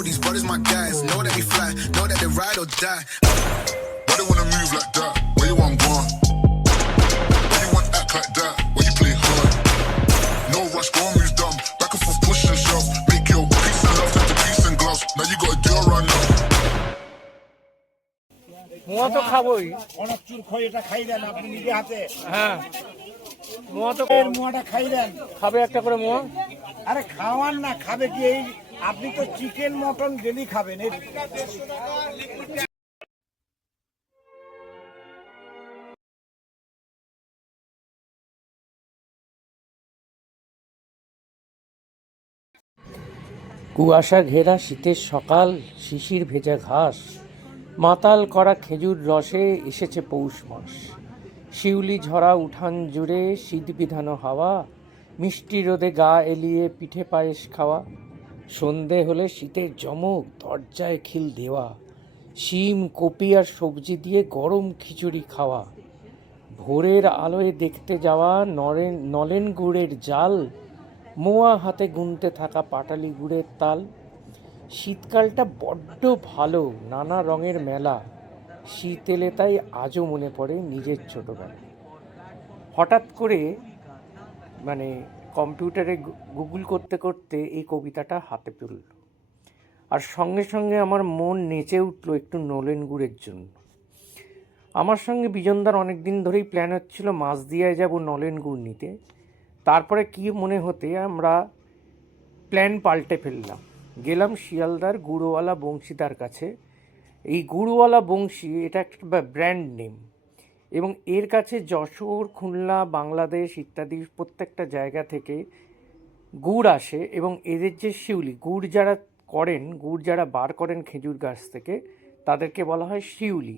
All these brothers my guys, know that we fly, know that they ride or die. Why they wanna move like that? Where you want gone? Why you want act like that? Why you play hard? No rush, go on, move dumb. Back and forth, push and shove. Make your peace and love turn to peace and gloves. Now you gotta do it right now. মোয়া তো খাবোই। অনেক চুল খই এটা খাই দেন আপনি নিজে হাতে। হ্যাঁ মোয়া তো মোয়াটা খাই দেন। খাবে একটা করে মোয়া। আরে খাওয়ান না, খাবে কি? এই আপনি তো চিকেন মটন ডেলি খাবেন। কুয়াশা ঘেরা শীতের সকাল, শিশির ভেজা ঘাস, মাতাল করা খেজুর রসে এসেছে পৌষ মাস। শিউলি ঝরা উঠান জুড়ে শীত বিধানো হাওয়া, মিষ্টি রোদে গা এলিয়ে পিঠে পায়েস খাওয়া। সন্ধে হলে শীতের জমক দরজায় খিল দেওয়া, শিম কপি আর সবজি দিয়ে গরম খিচুড়ি খাওয়া। ভোরের আলোয় দেখতে যাওয়া নলেন গুড়ের জাল, মোয়া হাতে গুনতে থাকা পাটালি গুড়ের তাল। শীতকালটা বড্ড ভালো, নানা রঙের মেলা। শীত এলে তাই আজও মনে পড়ে নিজের ছোটবেলা। হঠাৎ করে কম্পিউটারে গুগল করতে করতে এই কবিতাটা হাতে পড়ল, আর সঙ্গে সঙ্গে আমার মন নেচে উঠল একটু নলেন গুড়ের জন্য। আমার সঙ্গে বিজনদার অনেক দিন ধরেই প্ল্যান হচ্ছিল মাঝদিয়ায় যাব নলেন গুড় নিতে। তারপরে কি মনে হতে আমরা প্ল্যান পাল্টে ফেললাম, গেলাম শিয়ালদার গুড়ওয়ালা বংশীদার কাছে। এই গুড়ওয়ালা বংশী এটা একটা ব্র্যান্ড নেম, এবং এর কাছে যশোর, খুলনা, বাংলাদেশ ইত্যাদি প্রত্যেকটা জায়গা থেকে গুড় আসে। এবং এদের যে শিউলি গুড় যারা বার করেন খেজুর গাছ থেকে, তাদেরকে বলা হয় শিউলি।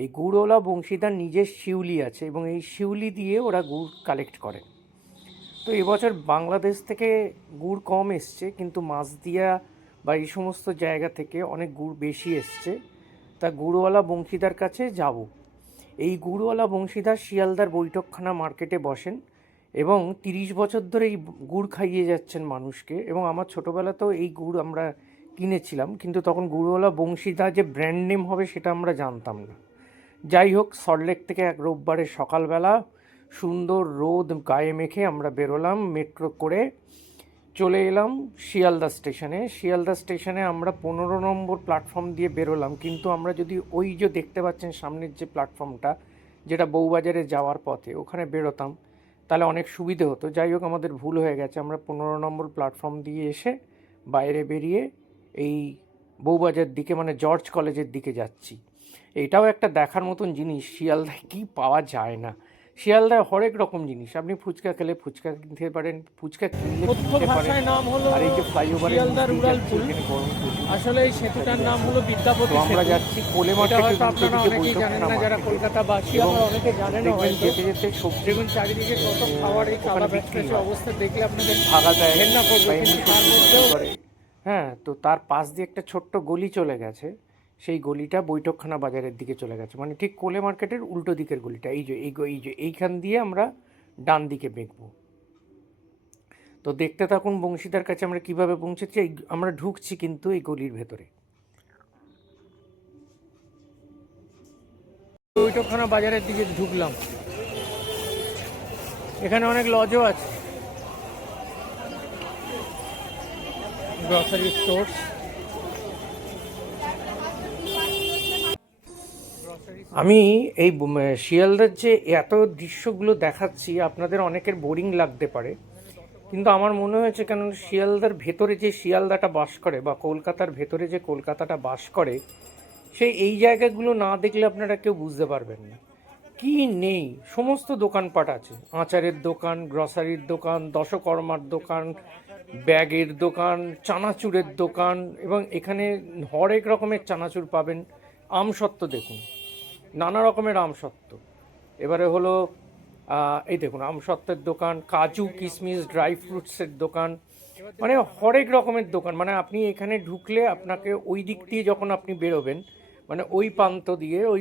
এই গুড়ওয়ালা বংশীদার নিজের শিউলি আছে, এবং এই শিউলি দিয়ে ওরা গুড় কালেক্ট করেন। তো এবছর বাংলাদেশ থেকে গুড় কম এসছে, কিন্তু মাঝদিয়া বা এই সমস্ত জায়গা থেকে অনেক গুড় বেশি এসছে। তা গুড়ওয়ালা বংশীদার কাছে যাব। এই গুড়ওয়ালা বংশীদার শিয়ালদার বৈঠকখানা মার্কেটে বসেন এবং 30 বছর ধরে এই গুড় খাইয়ে যাচ্ছেন মানুষকে। এবং আমার ছোটোবেলাতেও এই গুড় আমরা কিনেছিলাম, কিন্তু তখন গুড়ওয়ালা বংশীদার যে ব্র্যান্ড নেম হবে সেটা আমরা জানতাম না। যাই হোক, সল্টলেক থেকে এক রোববারের সকালবেলা সুন্দর রোদ গায়ে মেখে আমরা বেরোলাম মেট্রো করে, চলে এলাম শিয়ালদা স্টেশনে। শিয়ালদা স্টেশনে আমরা 15 নম্বর প্ল্যাটফর্ম দিয়ে বেরোলাম, কিন্তু আমরা যদি ওই যে দেখতে পাচ্ছেন সামনের যে প্ল্যাটফর্মটা, যেটা বউবাজারে যাওয়ার পথে, ওখানে বেরোতাম তাহলে অনেক সুবিধে হতো। যাই হোক, আমাদের ভুল হয়ে গেছে। আমরা 15 নম্বর প্ল্যাটফর্ম দিয়ে এসে বাইরে বেরিয়ে এই বউবাজার দিকে জর্জ কলেজের দিকে যাচ্ছি। এটাও একটা দেখার মতন জিনিস, শিয়ালদায় কি পাওয়া যায় না। শিয়ালদায় হরেক রকম জিনিস, আপনি ফুচকা খেলে ফুচকা কিনতে পারেন, ফুচকা কিনলে কিনতে পারেন। আর এই যে ফ্লাইওভারে আসলে এই সেতুটার নাম হলো বিদ্যাপতি। আমরা যাচ্ছি কোলে মার্কেটে, আপনারা অনেকেই জানেন না, যারা কলকাতাবাসী আবার অনেকে জানেন না হয়তো। যেতে যেতে সবজি দেখুন চারিদিকে কত খাওয়ার, এই খাবার ব্যবসায়ী অবস্থা দেখলে আপনাদের ভাগা যায় ঘেন্না করবে, কিন্তু তার মধ্যেও হ্যাঁ। তো তার পাশ দিয়ে একটা ছোট্ট গলি চলে গেছে, সেই গলিটা বৈঠকখানা বাজারের দিকে চলে গেছে, ঠিক কোলে মার্কেটের উল্টো দিকের গলিটা। এইখান দিয়ে আমরা ডান দিকে বেঁকবো। তো দেখতে থাকুন বংশীদার কাছে আমরা কিভাবে পৌঁছেছি। আমরা ঢুকছি কিন্তু এই গলির ভেতরে। বৈঠকখানা বাজারের দিকে ঢুকলাম, এখানে অনেক লজও আছে, গ্রসারি স্টোর্স। আমি এই শিয়ালদার যে এত দৃশ্যগুলো দেখাচ্ছি, আপনাদের অনেকের বোরিং লাগতে পারে, কিন্তু আমার মনে হয়েছে কেন শিয়ালদার ভেতরে যে শিয়ালদাটা বাস করে, বা কলকাতার ভেতরে যে কলকাতাটা বাস করে, সেই এই জায়গাগুলো না দেখলে আপনারা কেউ বুঝতে পারবেন না। কি নেই, সমস্ত দোকানপাট আছে। আচারের দোকান, গ্রসারির দোকান, দশকর্মার দোকান, ব্যাগের দোকান, চানাচুরের দোকান, এবং এখানে হরেক রকমের চানাচুর পাবেন। আমসত্ত্ব দেখুন, নানা রকমের আমসত্ত্ব। এবারে হলো এই দেখুন আমসত্ত্বের দোকান, কাজু কিশমিশ ড্রাই ফ্রুটসের দোকান, হরেক রকমের দোকান। আপনি এখানে ঢুকলে আপনাকে ওই দিক দিয়ে যখন আপনি বেরোবেন, ওই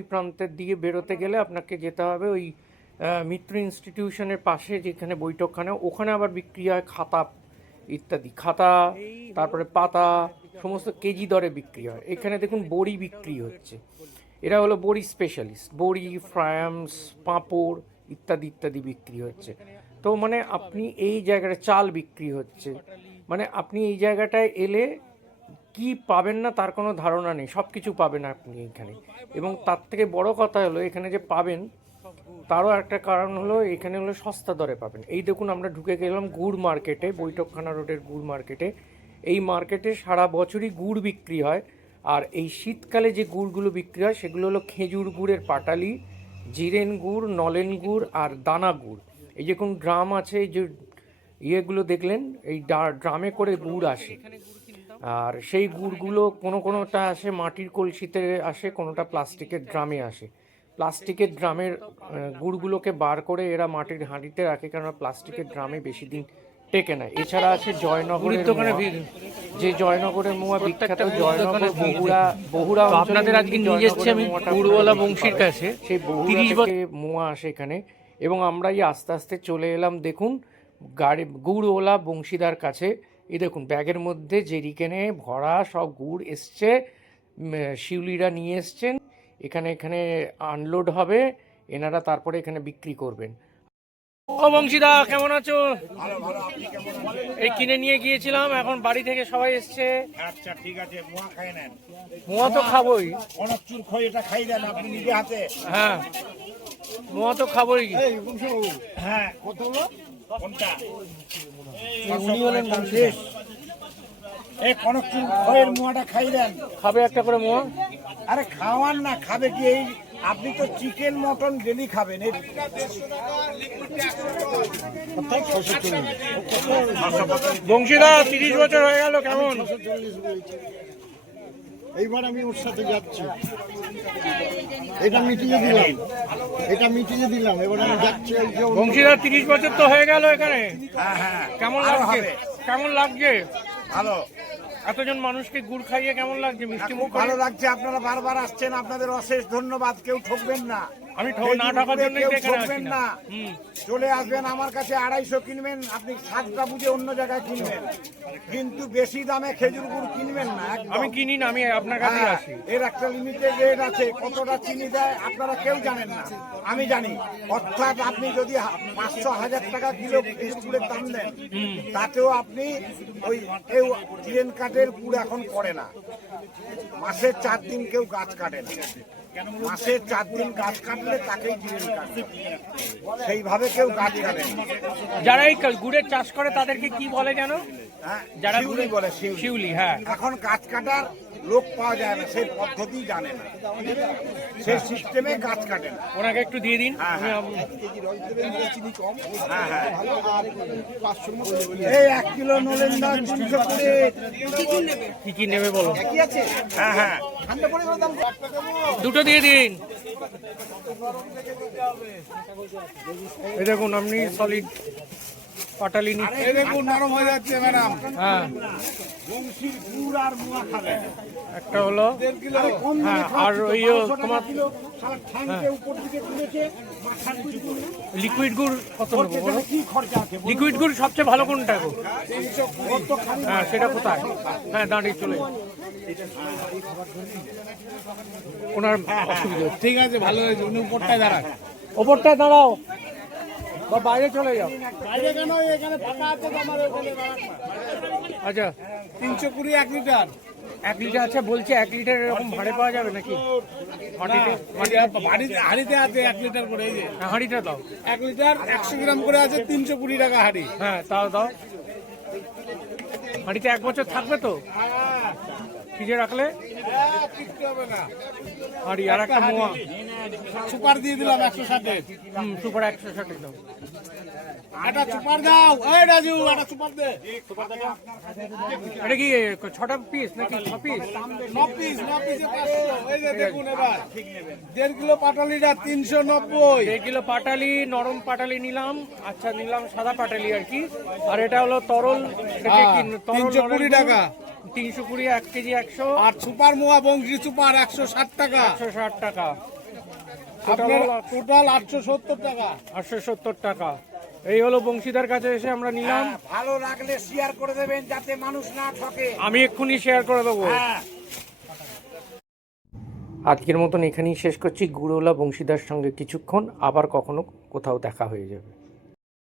প্রান্তের দিকে বেরোতে গেলে আপনাকে যেতে হবে ওই মিত্র ইনস্টিটিউশনের পাশে যেখানে বৈঠকখানা, ওখানে আবার বিক্রি হয় খাতা ইত্যাদি, খাতা, তারপরে পাতা, সমস্ত কেজি দরে বিক্রি হয়। এখানে দেখুন বড়ি বিক্রি হচ্ছে, এরা হলো বড়ি স্পেশালিস্ট, বড়ি, ফ্রায়ামস, পাঁপড় ইত্যাদি ইত্যাদি বিক্রি হচ্ছে। তো মানে আপনি এই জায়গাটা চাল বিক্রি হচ্ছে, মানে আপনি এই জায়গাটায় এলে কি পাবেন না তার কোনো ধারণা নেই, সব কিছু পাবেন আপনি এখানে। এবং তার থেকে বড় কথা হলো এখানে যে পাবেন তারও একটা কারণ হলো এখানে হলো সস্তা দরে পাবেন। এই দেখুন আমরা ঢুকে গেলাম গুড় মার্কেটে, বৈঠকখানা রোডের গুড় মার্কেটে। এই মার্কেটে সারা বছরই গুড় বিক্রি হয়, আর এই শীতকালে যে গুড়গুলো বিক্রি হয় সেগুলো হলো খেজুর গুড়ের পাটালি, জিরেন গুড়, নলেন গুড় আর দানা গুড়। এই যে কোন ড্রাম আছে, এই যে ইয়েগুলো দেখলেন, এই ড্রামে করে গুড় আসে। আর সেই গুড়গুলো কোনোটা আসে মাটির কলসিতে আসে, কোনোটা প্লাস্টিকের ড্রামে আসে। প্লাস্টিকের ড্রামের গুড়গুলোকে বার করে এরা মাটির হাঁড়িতে রাখে, কারণ প্লাস্টিকের ড্রামে বেশি দিন টেকে না। এছাড়া আছে জয়নগরের দোকানে, যে জয়নগরের মোয়া বিখ্যাত, জয়নগর বহুরা আপনাদের আজকে নিয়ে যাচ্ছি আমি গুড়ওয়ালা বংশীর কাছে। সেই 30 বছর মোয়া আসে এখানে, এবং আমরা এই আস্তে আস্তে চলে এলাম দেখুন গুড়ওয়ালা বংশীদার কাছে। এই দেখুন ব্যাগের মধ্যে জেরিকেনে ভরা সব গুড় এসছে, শিউলিরা নিয়ে এসছেন, এখানে আনলোড হবে, এনারা তারপরে এখানে বিক্রি করবেন। ও বংশীদা, কেমন আছো? এই কিনে নিয়ে গিয়েছিলাম, এখন বাড়ি থেকে সবাই এসছে। আচ্ছা ঠিক আছে, মোয়া খাই নেন। মোয়া তো খাবোই, অনেক চুর খই এটা খাই দেন আপনি নিজে হাতে। হ্যাঁ মোয়া তো খাবোই। হ্যাঁ কত হলো কোনটা? উনি হলেন বংশীদা। এই কনক চুর খইয়ের মোয়াটা খাই দেন। খাবে একটা করে মোয়া? আরে খাওয়ান না, খাবে কি? এই আপনি তো চিকেন মটন ডেলি খাবেন। বংশীদা 30 বছর হয়ে গেল, কেমন? এইবার আমি ওর সাথে যাচ্ছি, এটা মিটিয়ে দিলাম, এবার আমি যাচ্ছি। বংশীদা 30 বছর তো হয়ে গেল এখানে, হ্যাঁ হ্যাঁ, কেমন আরো লাগছে? হবে। কেমন লাগছে? ভালো, এতজন মানুষকে গুড় খাইয়ে কেমন লাগছে? মিষ্টি মুখ খুব ভালো লাগছে। আপনারা বারবার আসছেন, আপনাদের অশেষ ধন্যবাদ। কেউ ঠকবেন না, আমি না ঠকার জন্য কেউ এখানে আসি ঠকবেন না। না। চলে আসবেন আমার কাছে, 250 কিনবেন, আপনি সাতটা বুঝে অন্য জায়গায় কিনবেন, কিন্তু বেশি দামে খেজুর গুড় কিনবেন না একদম। আমি কিনি না, আমি আপনার কাছে হ্যাঁ, আসি। এর একটা লিমিটেড রেট আছে, কতটা চিনি দেয় আপনারা কেউ জানেন না, আমি জানি। অর্থাৎ আপনি যদি 500-1000 টাকা কিলো খেজুর গুড়ের দাম দেন, তাতেও আপনি ওই কেউ ট্রেন কাঠের গুড় এখন করে না। মাসে 4 দিন কেউ গাছ কাটে না, মাসে 4 দিন গাছ কাটলে তাকেই ট্রেন কাটে, সেইভাবে কেউ গাছ কাটে না। যারা এই গুড়ের চাষ করে তাদেরকে কি বলে জানো? হ্যাঁ, যারা শিউলি বলে, শিউলি। শিউলি, হ্যাঁ। এখন গাছ কাটার লোক পাওয়া যায় না, সেই পদ্ধতি জানে না, সেই সিস্টেমে গাছ কাটে না। ওনাকে একটু দিয়ে দিন। হ্যাঁ, আমি হ্যাঁ হ্যাঁ, এই 1 কিলো নলেন দাম 320। কি কি নেবে বলো? হ্যাঁ হ্যাঁ, দুটো দিয়ে দিন। এই দেখুন আপনি সলিড পাটালি নিচ্ছেন। এই দেখুন নরম হয়ে যাচ্ছে ম্যাডাম। হ্যাঁ, বংশীর গুড় আর মোয়া খাবেন। একটা হলো, আরে কম দামে হ্যাঁ, খাওয়া আর ওই 1200 টাকা তোমার কিলো, সারা ঠ্যাংকে উপর দিকে তুলেছে, মাথার নিচে তুলে। লিকুইড গুড় কত ওর নেবো বলো? পেছনে কি খরচা আছে? লিকুইড গুড় সবচেয়ে ভালো কোনটা গো? ওর তো খালি হ্যাঁ, সেটা কোথায়? হ্যাঁ, দাঁড়িয়ে চলে যান। ওনার অসুবিধা হচ্ছে। ঠিক আছে, ভালো হয়েছে, উনি উপরটায় দাঁড়ান। ওপরটায় দাঁড়াও বা বাইরে চলে যাও। বাইরে কেন, এখানে ফাঁকা আছে তো, আমার ওখানে দাঁড়ান না। আচ্ছা, 320 1 লিটার। 1 লিটার আছে বলছে, 1 লিটার এরকম ভাড়ে পাওয়া যাবে নাকি? হাড়িতে আছে 1 লিটার করে, এই যে হ্যাঁ, হাঁড়িটা দাও। 1 লিটার 100 গ্রাম করে আছে, 320 টাকা হাড়ি। হ্যাঁ, তাও দাও। হাঁড়িতে 1 বছর থাকবে তো ফ্রিজে রাখলে? কিনতে হবে না, হাঁড়ি আর একটা মোয়া। সুপার দিয়ে দিলাম 160। সুপার 160 দাও। একটা সুপার দাও, এই রাজু একটা সুপার দে। এটা কি 6টা পিস নাকি 6 পিস? 9 পিস, 9 পিসে 500। এই যে দেখুন, এবার 1.5 কিলো পাটালিটা 390। 1 কিলো পাটালি, নরম পাটালি নিলাম। আচ্ছা, নিলাম সাদা পাটালি আর কি। আর এটা হলো তরল, এটাকে কি তরল? 320 টাকা। 320, 1 কেজি 100। আর সুপার মোয়া বংশী সুপার 160 টাকা। 160 টাকা। আপনার টোটাল 870 টাকা। 870 টাকা। এই হলো বংশীদার কাছে এসে আমরা নিলাম। হ্যাঁ, ভালো লাগলে শেয়ার করে দেবেন যাতে মানুষ না ঠকে। আমি এক্ষুনি শেয়ার করে দেবো। হ্যাঁ। আজকের মতন এখানেই শেষ করছি। গুড়ওয়ালা বংশীদার সঙ্গে কিছুক্ষণ, আবার কখনো কোথাও দেখা হয়ে যাবে।